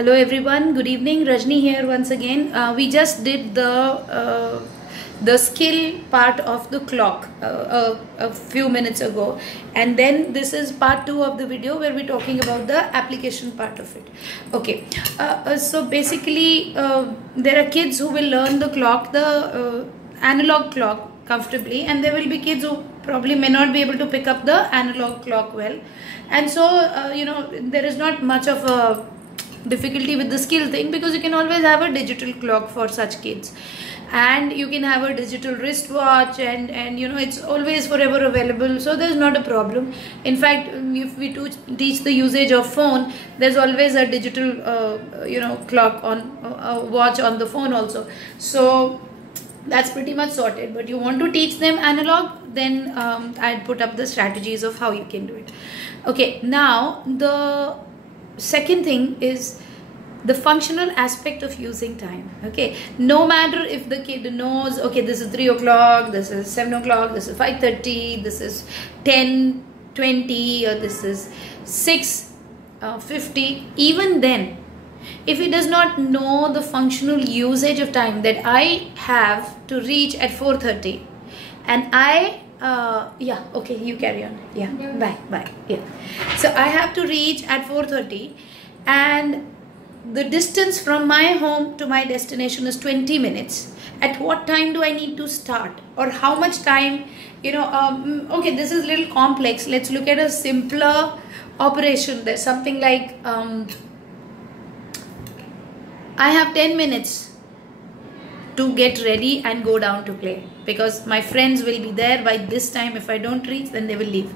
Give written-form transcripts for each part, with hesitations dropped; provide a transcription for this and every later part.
Hello everyone, good evening. Rajni here once again. We just did the skill part of the clock a few minutes ago, and then this is part 2 of the video where we're talking about the application part of it. Okay, so basically there are kids who will learn the clock, the analog clock comfortably, and there will be kids who probably may not be able to pick up the analog clock well, and so there is not much of a difficulty with the skill thing, because you can always have a digital clock for such kids, and you can have a digital wristwatch, and it's always forever available, so there's not a problem. In fact, if we teach the usage of phone, there's always a digital clock on watch on the phone also, so that's pretty much sorted. But you want to teach them analog, then I'd put up the strategies of how you can do it. Okay, now the second thing is the functional aspect of using time. Okay, no matter if the kid knows, okay, this is 3 o'clock, this is 7 o'clock, this is 5:30, this is 10:20, or this is 6:50, even then, if he does not know the functional usage of time, that I have to reach at 4:30 and yeah, okay, you carry on. Yeah, bye. Yeah, so I have to reach at 4:30, and the distance from my home to my destination is 20 minutes. At what time do I need to start, or how much time? Okay, this is a little complex. Let's look at a simpler operation. There's something like I have 10 minutes to get ready and go down to play, because my friends will be there by this time. If I don't reach, then they will leave.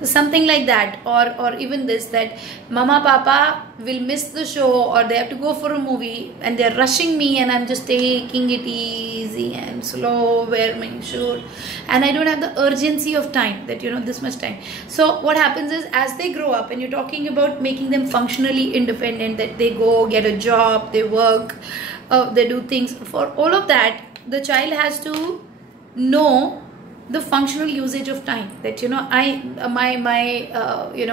So something like that, or even this, that mama papa will miss the show, or they have to go for a movie and they're rushing me, and I'm just taking it easy and slow, wearing sure, and I don't have the urgency of time that this much time. So what happens is, as they grow up, and you're talking about making them functionally independent, that they go get a job, they work, they do things, for all of that the child has to know the functional usage of time, that my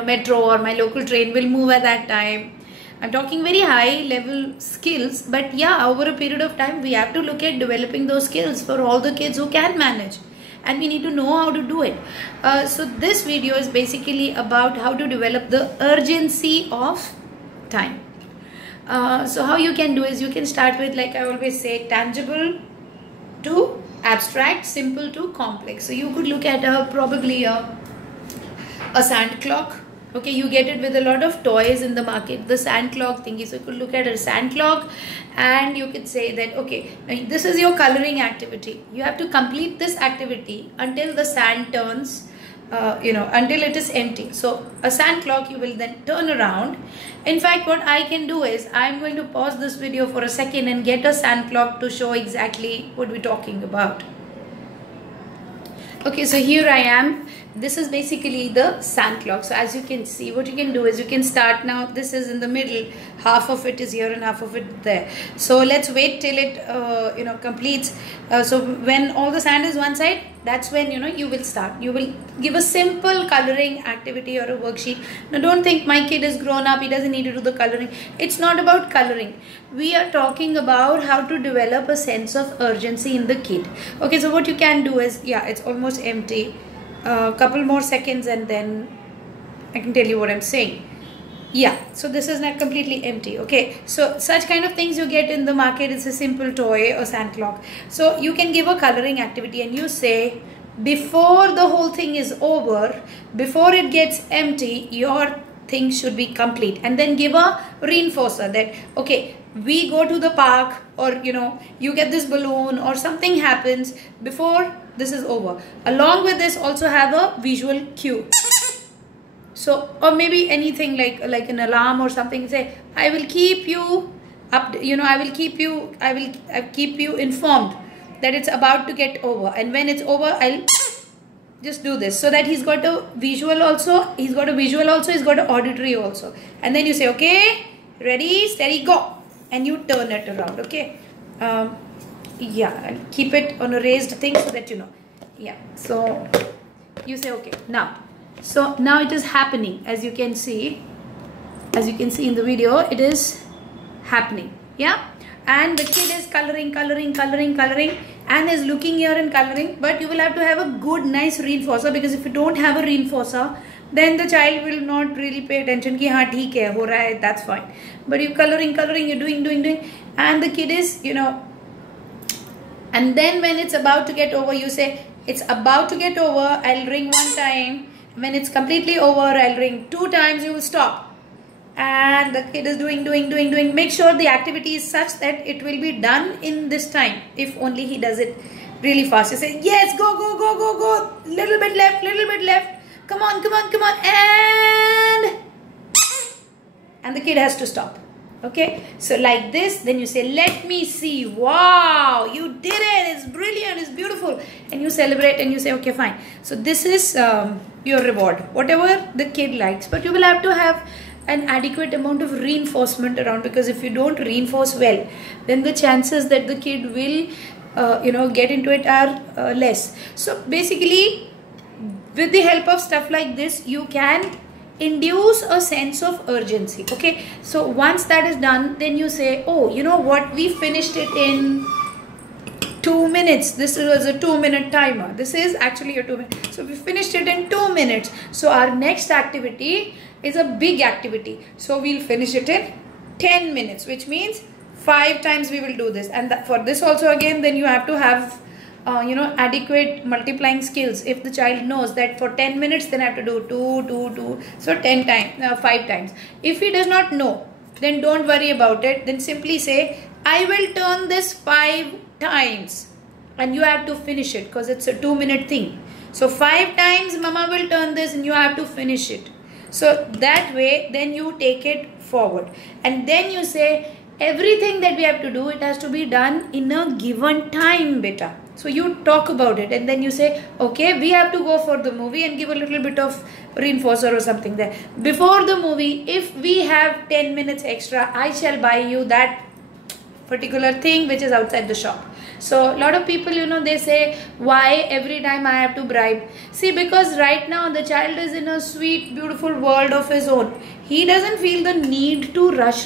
metro or my local train will move at that time. I'm talking very high level skills, but yeah, over a period of time we have to look at developing those skills for all the kids who can manage, and we need to know how to do it. So this video is basically about how to develop the urgency of time. So how you can do is, you can start with, like I always say, tangible to abstract, simple to complex. So you could look at probably a sand clock. Okay, you get it with a lot of toys in the market, the sand clock thingy. So you could look at a sand clock, and you could say that, okay, this is your coloring activity. You have to complete this activity until the sand turns, until it is empty. So a sand clock, you will then turn around. In fact, what I can do is, I'm going to pause this video for a second and get a sand clock to show exactly what we're talking about. Okay, so here I am. This is basically the sand clock. So as you can see, what you can do is, you can start now. This is in the middle, half of it is here and half of it there. So let's wait till it completes. So when all the sand is one side, that's when you will start. You will give a simple coloring activity or a worksheet. Now don't think my kid is grown up, he doesn't need to do the coloring. It's not about coloring. We are talking about how to develop a sense of urgency in the kid. Okay, so what you can do is, yeah, it's almost empty. A couple more seconds and then I can tell you what I'm saying. Yeah, so this is not completely empty. Okay, so such kind of things you get in the market. It's a simple toy, a sand clock. So you can give a coloring activity, and you say, before the whole thing is over, before it gets empty, your thing should be complete. And then give a reinforcer that, okay, we go to the park, or you get this balloon, or something happens before this is over. Along with this, also have a visual cue. So, or maybe anything like an alarm or something. Say, I will keep you up, I will keep you informed that it's about to get over, and when it's over, I'll just do this, so that he's got a visual also, he's got an auditory also. And then you say, okay, ready, steady, go, and you turn it around. Okay, yeah, and keep it on a raised thing, so that yeah. So you say, okay, now, so now it is happening. As you can see in the video, it is happening. Yeah, and the kid is coloring and is looking here and coloring, but you will have to have a good nice reinforcer, because if you don't have a reinforcer, then the child will not really pay attention ki haan theek hai, ho raha hai, that's fine. But you coloring, you're doing, and the kid is, and then when it's about to get over, you say, it's about to get over, I'll ring 1 time. When it's completely over, I'll ring 2 times, you will stop. And the kid is doing. Make sure the activity is such that it will be done in this time. If only he does it really fast. You say, yes, go. Little bit left. Come on. And the kid has to stop. Okay. So like this, then you say, let me see. Wow, you did it. It's brilliant. It's beautiful. And you celebrate and you say, okay, fine. So this is your reward. Whatever the kid likes. But you will have to have an adequate amount of reinforcement around, because if you don't reinforce well, then the chances that the kid will get into it are less. So basically, with the help of stuff like this, you can induce a sense of urgency. Okay, so once that is done, then you say, oh, you know what, we finished it in 2 minutes. This was a 2-minute timer. This is actually a 2 minute. So we finished it in 2 minutes. So our next activity is a big activity. So we'll finish it in 10 minutes, which means 5 times we will do this. And for this also again, then you have to have adequate multiplying skills. If the child knows that for 10 minutes, then I have to do 2. So 10 times, 5 times. If he does not know, then don't worry about it. Then simply say, I will turn this 5 times. And you have to finish it, because it's a 2-minute thing. So 5 times mama will turn this and you have to finish it. So that way, then you take it forward. And then you say, everything that we have to do, it has to be done in a given time, beta. So you talk about it, and then you say, okay, we have to go for the movie, and give a little bit of reinforcer or something there. Before the movie, if we have 10 minutes extra, I shall buy you that particular thing which is outside the shop. So a lot of people, they say, why every time I have to bribe? See, because right now the child is in a sweet, beautiful world of his own. He doesn't feel the need to rush.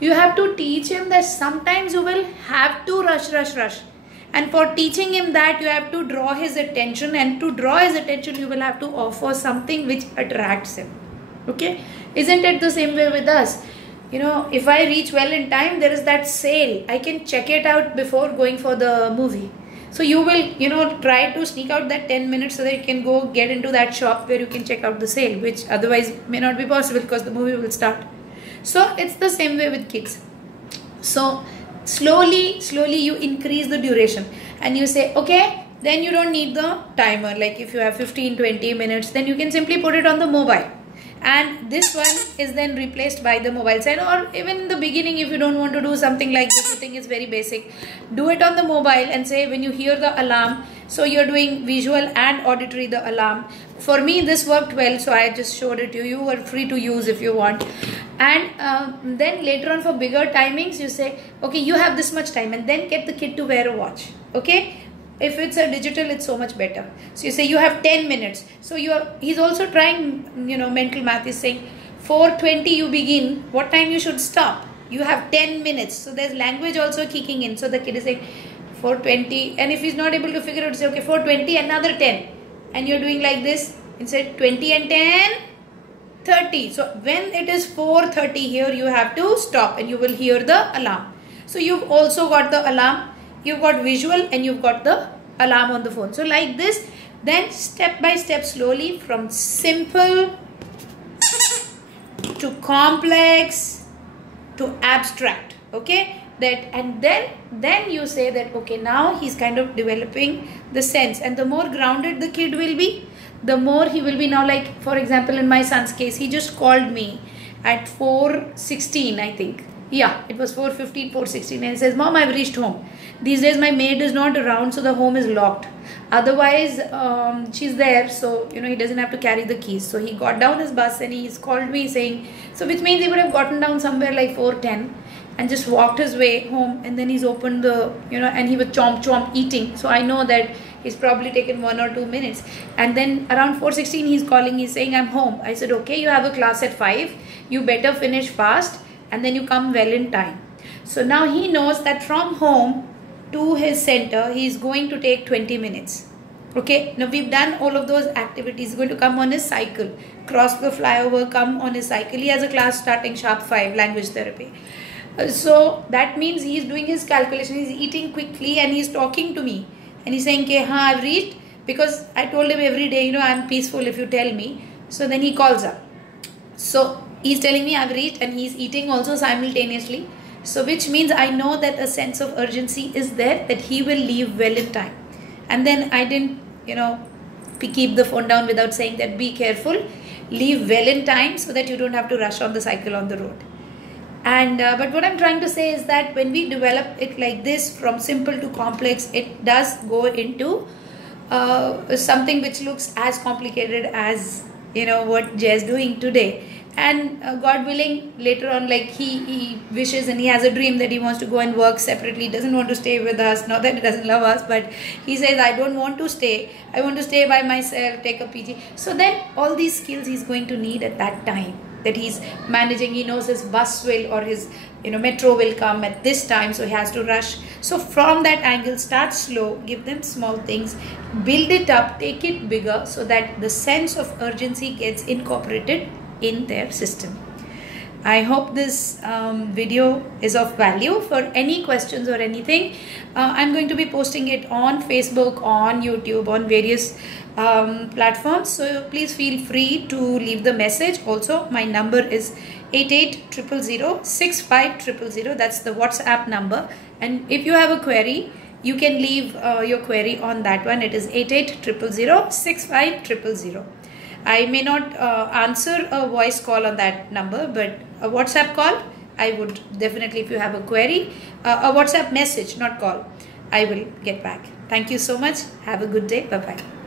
You have to teach him that sometimes you will have to rush. And for teaching him that, you have to draw his attention. And to draw his attention, you will have to offer something which attracts him. Okay? Isn't it the same way with us? If I reach well in time, there is that sale. I can check it out before going for the movie. So you will, try to sneak out that 10 minutes so that you can go get into that shop where you can check out the sale, which otherwise may not be possible because the movie will start. So it's the same way with kids. So slowly you increase the duration and you say, okay, then you don't need the timer. Like if you have 15-20 minutes, then you can simply put it on the mobile. And this one is then replaced by the mobile side, or even in the beginning, if you don't want to do something like this, you think it's very basic, do it on the mobile and say when you hear the alarm, so you're doing visual and auditory the alarm. For me, this worked well, so I just showed it to you. You are free to use if you want. And then later on for bigger timings, you say, okay, you have this much time, and then get the kid to wear a watch. Okay. If it's a digital, it's so much better. So you say you have 10 minutes. So he's also trying, mental math. He's saying 4:20 you begin. What time you should stop? You have 10 minutes. So there's language also kicking in. So the kid is saying 4:20. And if he's not able to figure out, say, okay, 4:20, another 10. And you're doing like this. Instead 20 and 10, 30. So when it is 4:30 here, you have to stop and you will hear the alarm. So you've also got the alarm. You've got visual and you've got the alarm on the phone. So like this, then step by step, slowly from simple to complex to abstract. Okay, and then you say that, okay, now he's kind of developing the sense, and the more grounded the kid will be, the more he will be. Now, like for example, in my son's case, he just called me at 4:16, I think. Yeah, it was 4:15, 4:16, and says, Mom, I've reached home. These days my maid is not around, so the home is locked. Otherwise, she's there, so, he doesn't have to carry the keys. So he got down his bus and he's called me saying, so which means he would have gotten down somewhere like 4:10 and just walked his way home, and then he's opened the, and he was chomp eating. So I know that he's probably taken 1 or 2 minutes. And then around 4:16 he's calling, he's saying, I'm home. I said, okay, you have a class at 5. You better finish fast. and then you come well in time. So now he knows that from home to his center, he is going to take 20 minutes. Okay, now we've done all of those activities. He's going to come on his cycle, cross the flyover, come on his cycle. He has a class starting sharp 5, language therapy. So that means he's doing his calculation, he's eating quickly, and he's talking to me. And he's saying, okay, I've reached, because I told him every day, I'm peaceful if you tell me. So then he calls up. So he's telling me I've reached, and he's eating also simultaneously. So which means I know that a sense of urgency is there, that he will leave well in time. And then I didn't, keep the phone down without saying that be careful, leave well in time so that you don't have to rush on the cycle on the road. And but what I'm trying to say is that when we develop it like this, from simple to complex, it does go into something which looks as complicated as what Jay is doing today. And God willing, later on, like he wishes and he has a dream that he wants to go and work separately, doesn't want to stay with us. Not that he doesn't love us, but he says, I don't want to stay, I want to stay by myself, take a PG. So then all these skills he's going to need at that time, that he's managing. He knows his bus will, or his metro will come at this time, so he has to rush. So from that angle, start slow, give them small things, build it up, take it bigger, so that the sense of urgency gets incorporated in their system. I hope this video is of value. For any questions or anything, I'm going to be posting it on Facebook, on YouTube, on various platforms. So please feel free to leave the message. Also, my number is 8800065000. That's the WhatsApp number. And if you have a query, you can leave your query on that one. It is 8800065000. I may not answer a voice call on that number, but a WhatsApp call, I would definitely, if you have a query, a WhatsApp message, not call, I will get back. Thank you so much. Have a good day. Bye-bye.